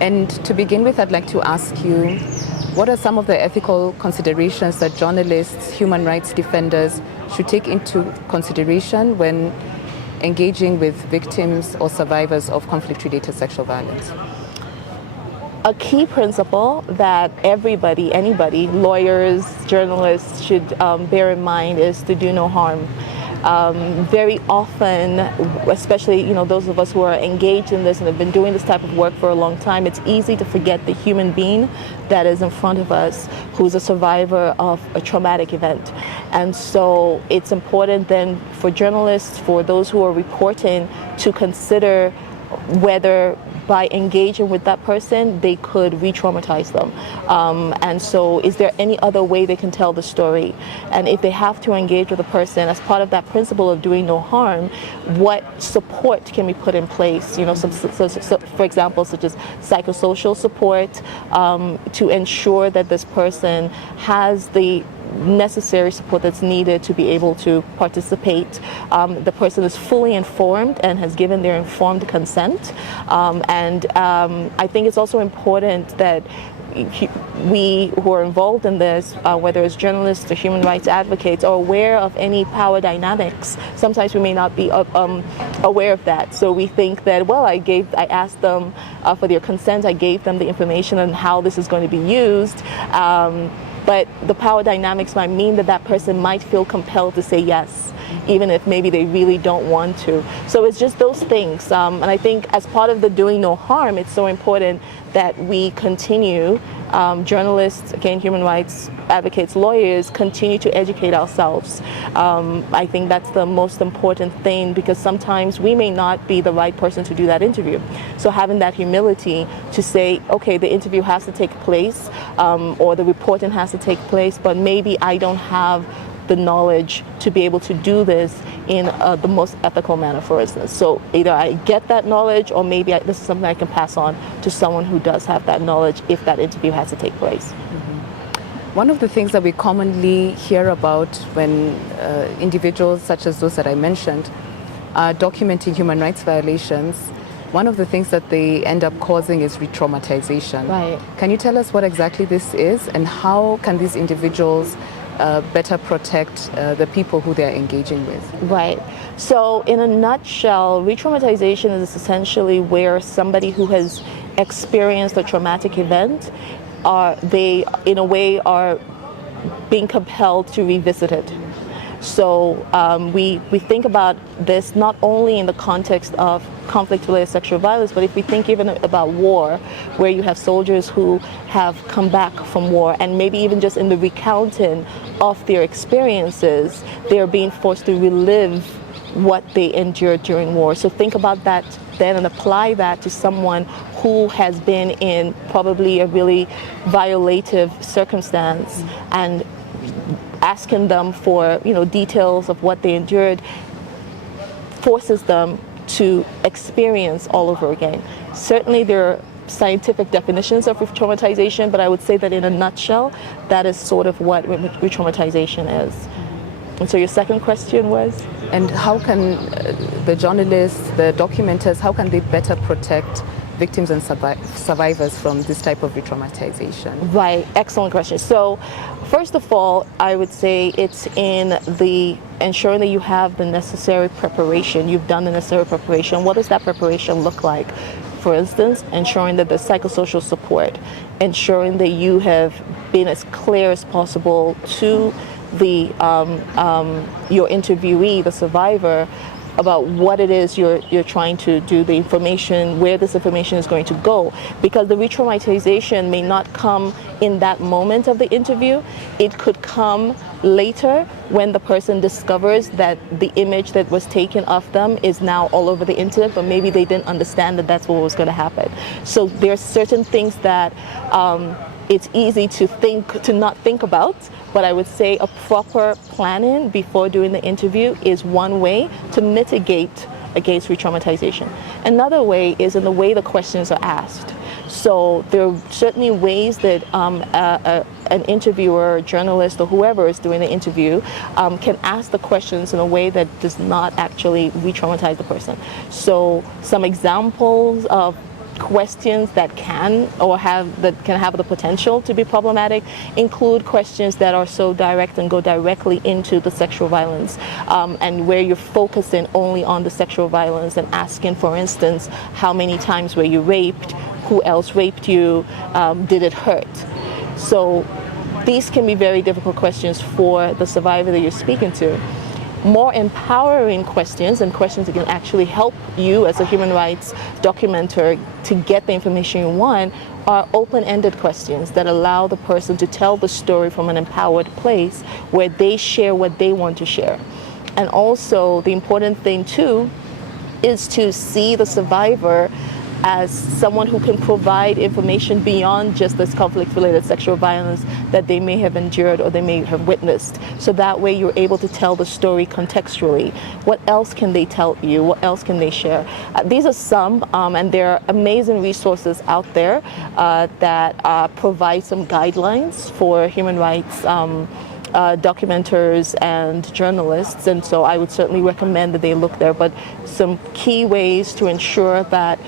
And to begin with, I'd like to ask you, what are some of the ethical considerations that journalists, human rights defenders should take into consideration when engaging with victims or survivors of conflict-related sexual violence? A key principle that everybody, anybody, lawyers, journalists should bear in mind is to do no harm. Very often, especially those of us who are engaged in this and have been doing this type of work for a long time, it's easy to forget the human being that is in front of us who's a survivor of a traumatic event. And so it's important then for journalists, for those who are reporting, to consider whether by engaging with that person, they could re-traumatize them. And so is there any other way they can tell the story? And if they have to engage with a person, as part of that principle of doing no harm, what support can be put in place? For example, such as psychosocial support to ensure that this person has the necessary support that's needed to be able to participate. The person is fully informed and has given their informed consent. And I think it's also important that we who are involved in this, whether it's journalists or human rights advocates, are aware of any power dynamics. Sometimes we may not be aware of that. So we think that, well, I asked them for their consent, I gave them the information on how this is going to be used. But the power dynamics might mean that that person might feel compelled to say yes, even if maybe they really don't want to. So it's just those things. And I think as part of the doing no harm, it's so important that we continue, journalists, again, human rights advocates, lawyers, continue to educate ourselves. I think that's the most important thing, because sometimes we may not be the right person to do that interview. So having that humility to say, okay, the interview has to take place, or the reporting has to take place, but maybe I don't have the knowledge to be able to do this in the most ethical manner, for instance. So either I get that knowledge, or maybe this is something I can pass on to someone who does have that knowledge if that interview has to take place. One of the things that we commonly hear about when individuals such as those that I mentioned are documenting human rights violations, one of the things that they end up causing is retraumatization. Right. Can you tell us what exactly this is, and how can these individuals better protect the people who they're engaging with? Right. So in a nutshell, retraumatization is essentially where somebody who has experienced a traumatic event, they in a way are being compelled to revisit it. So we think about this not only in the context of conflict-related sexual violence, but if we think even about war, where you have soldiers who have come back from war, and maybe even just in the recounting of their experiences, they're being forced to relive what they endured during war. So think about that then and apply that to someone who has been in probably a really violative circumstance, and asking them for details of what they endured forces them to experience all over again. Certainly there are scientific definitions of retraumatization, but I would say that in a nutshell, that is sort of what retraumatization is. And so your second question was? And how can the journalists, the documenters, how can they better protect victims and survivors from this type of retraumatization? Right, excellent question. So first of all, I would say it's in the ensuring that you have the necessary preparation. You've done the necessary preparation. What does that preparation look like? For instance, ensuring that the psychosocial support, ensuring that you have been as clear as possible to the your interviewee, the survivor, about what it is you're trying to do, the information, where this information is going to go. Because the re-traumatization may not come in that moment of the interview. It could come later when the person discovers that the image that was taken of them is now all over the internet, but maybe they didn't understand that that's what was going to happen. So there's certain things that it's easy to not think about, but I would say a proper planning before doing the interview is one way to mitigate against re-traumatization. Another way is in the way the questions are asked. So there are certainly ways that an interviewer, journalist, or whoever is doing the interview can ask the questions in a way that does not actually re-traumatize the person. So some examples of questions that can have the potential to be problematic include questions that are so direct and go directly into the sexual violence, and where you're focusing only on the sexual violence and asking, for instance, how many times were you raped, who else raped you, did it hurt? So these can be very difficult questions for the survivor that you're speaking to. More empowering questions, and questions that can actually help you as a human rights documenter to get the information you want, are open-ended questions that allow the person to tell the story from an empowered place where they share what they want to share. And also, the important thing too is to see the survivor as someone who can provide information beyond just this conflict-related sexual violence that they may have endured or they may have witnessed. So that way you're able to tell the story contextually. What else can they tell you? What else can they share? These are some, and there are amazing resources out there that provide some guidelines for human rights documenters and journalists, and so I would certainly recommend that they look there. But some key ways to ensure that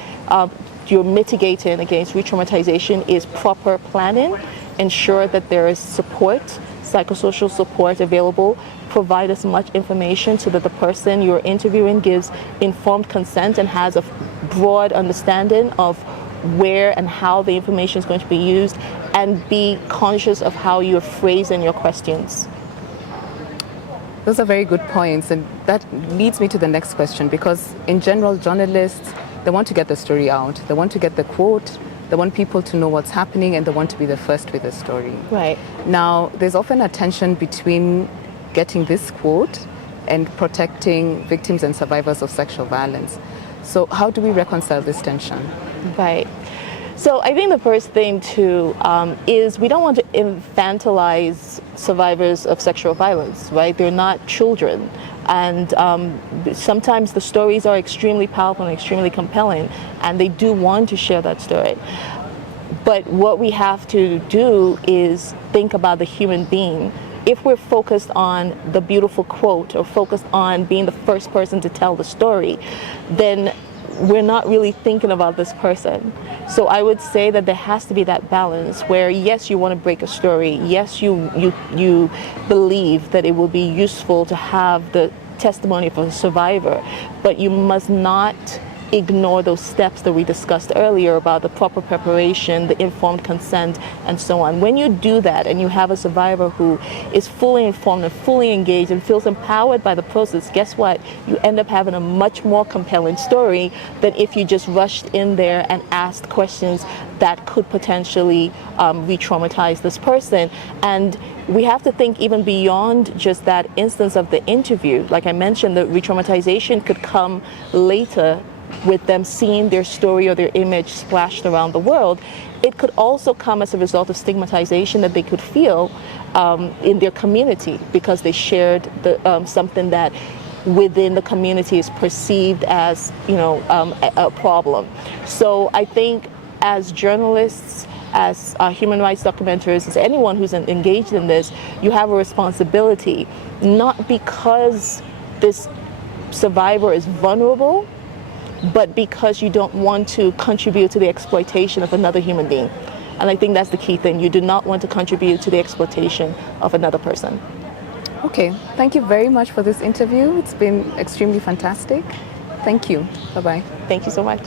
you're mitigating against retraumatization is proper planning. Ensure that there is support, psychosocial support available. Provide as much information so that the person you're interviewing gives informed consent and has a broad understanding of where and how the information is going to be used, and be conscious of how you're phrasing your questions. Those are very good points, and that leads me to the next question, because in general, journalists, they want to get the story out, they want to get the quote, they want people to know what's happening, and they want to be the first with the story. Right. Now, there's often a tension between getting this quote and protecting victims and survivors of sexual violence. So how do we reconcile this tension? Right. So I think the first thing is we don't want to infantilize survivors of sexual violence, right? They're not children. And sometimes the stories are extremely powerful and extremely compelling, and they do want to share that story. But what we have to do is think about the human being. If we're focused on the beautiful quote or focused on being the first person to tell the story, then we're not really thinking about this person. So I would say that there has to be that balance where, yes, you want to break a story. Yes, you believe that it will be useful to have the testimony of a survivor, but you must not ignore those steps that we discussed earlier about the proper preparation, the informed consent, and so on. When you do that and you have a survivor who is fully informed and fully engaged and feels empowered by the process, guess what? You end up having a much more compelling story than if you just rushed in there and asked questions that could potentially re-traumatize this person. And we have to think even beyond just that instance of the interview. Like I mentioned, the re-traumatization could come later with them seeing their story or their image splashed around the world. It could also come as a result of stigmatization that they could feel in their community because they shared something that within the community is perceived as, a problem. So I think as journalists, as human rights documenters, as anyone who's engaged in this, you have a responsibility, not because this survivor is vulnerable, but because you don't want to contribute to the exploitation of another human being. And I think that's the key thing. You do not want to contribute to the exploitation of another person. Okay, thank you very much for this interview. It's been extremely fantastic. Thank you. Bye-bye. Thank you so much.